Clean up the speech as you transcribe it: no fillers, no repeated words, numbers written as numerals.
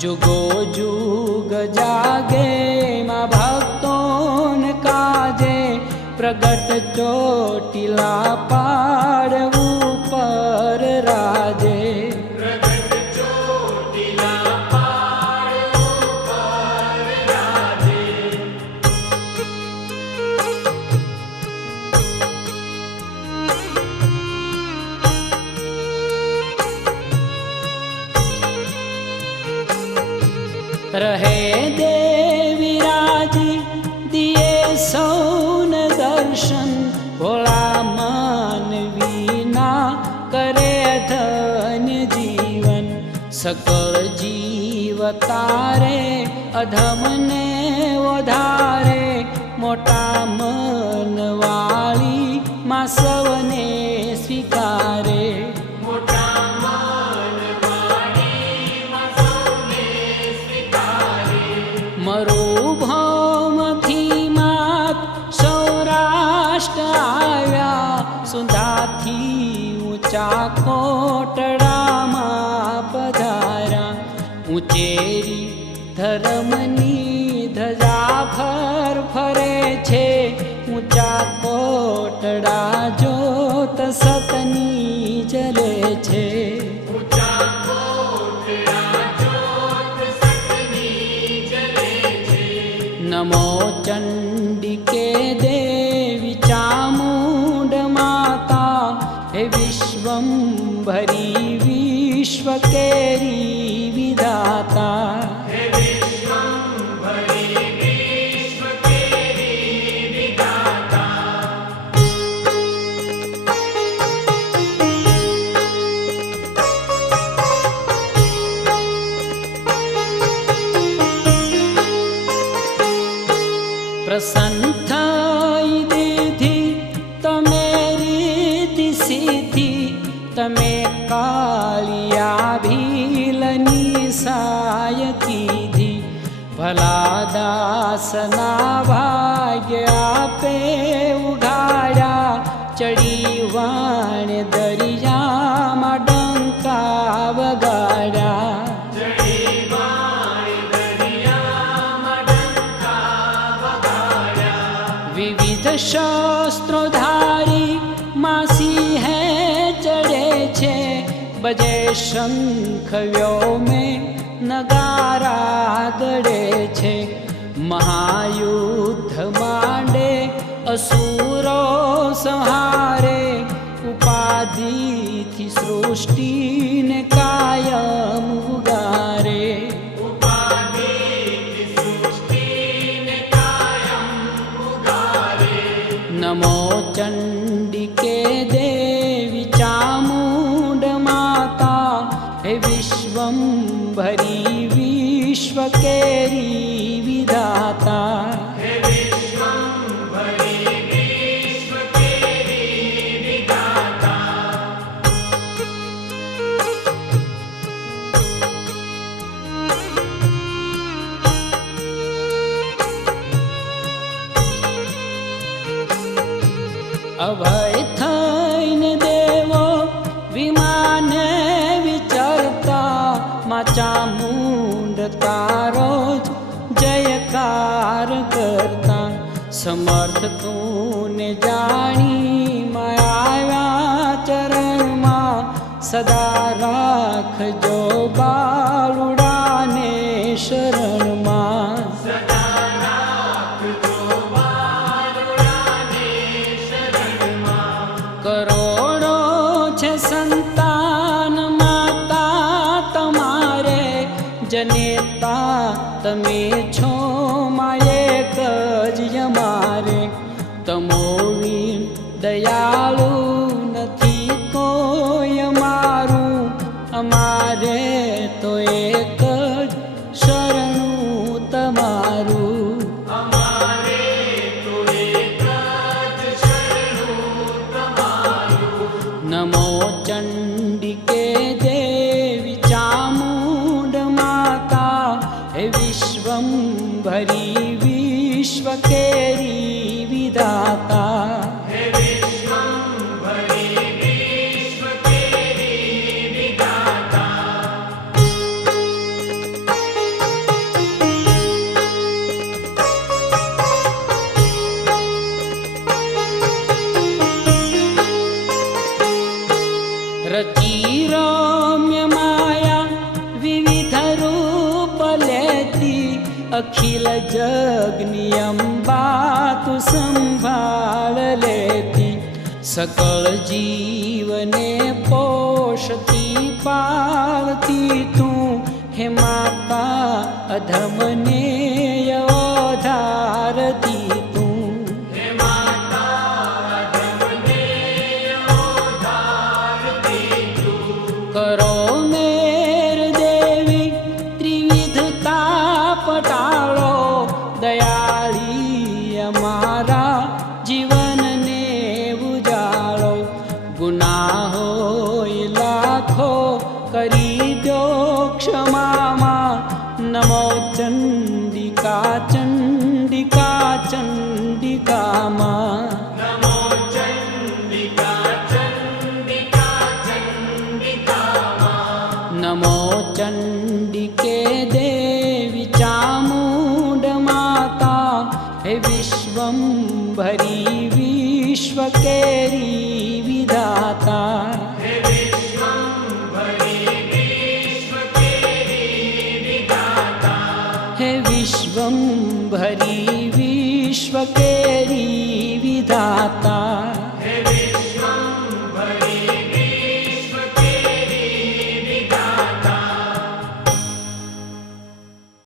जुगो जुग जागे माँ भक्तों काजे प्रगट चोटिला पाड़ ऊपर राजे रहे देवी राजी दिए सौन दर्शन भोला मानवीना करे धन्य जीवन सकल जीव तारे अधम ने ओधारे मोटा मन वाली मां सवने स्वीकारे मरुभूमि मात सौराष्ट्र आव्या सुंधाथी ऊंचा कोटड़ा मां पधारा ऊंचेरी धर्मनी धजा फर फरे छे ऊंचा कोटड़ा जोत सतनी जले छे नमो चंडिके देवी चामुंड माता हे विश्वंभरी विश्वकेरी विधाता हे विश्वंभरी विश्वकेरी विधाता प्रसन्न थाई दीधी तमेरी दिसीधी तमे कालिया भीलनी साय कीधी भला दासना भाग्य आपे उघाड़ा चढ़ी वाण दरिया मा डंका वगाड़ा विविध शस्त्रोधारी मासी है चढ़े छे बजे शंख व्योमे नगारा गड़े छे महायुद्ध मांडे असुरो संहारे उपाधि थी सृष्टि ने कायम उगारे नमो चंडिके देवी चामुंड माता हे विश्वंभरी विश्वकेरी विधाता हे विश्वंभरी विश्वकेरी विधाता अभय थईने देवो विमाने विचरता मां चामुंड तारो जयकार करता समर्थ तूने जानी माया चरण मां सदा राखजो बालुडाने शरण मां करोड़ो छे संतान माता तमारे जनेता तमे छो माये कज यमारे तमोवीर दयालु नथी कोई अमारू अमारे तो एक ज शरणु तमारू नमो चंडिके देवी चामुंड माता हे विश्वंभरी विश्वकेरी विधाता हे विश्वंभरी विश्वकेरी विधाता अखिल जगनी अम्बा तू संभाळ लेती, सकळ जीवने पोषती पाळती तू, हे माता अधमने ओधारती तू, हे माता अधमने ओधारती तू. करो मेर देवी त्रिविधता पटाळो, दयाळी अमारा जीवनने उजाळो, गुनाहो लाखो करी दो क्षमामा, नमो चंडिका चंडिका चंडिका मा, नमो चंडिका चंडिका चंडिका मा. नमो चंडिके देवी चामुंड माता, हे विश्वंभरी विश्वकेरी विधाता, हे विश्वंभरी विश्वकेरी विधाता, हे विश्वंभरी विश्वकेरी विधाता.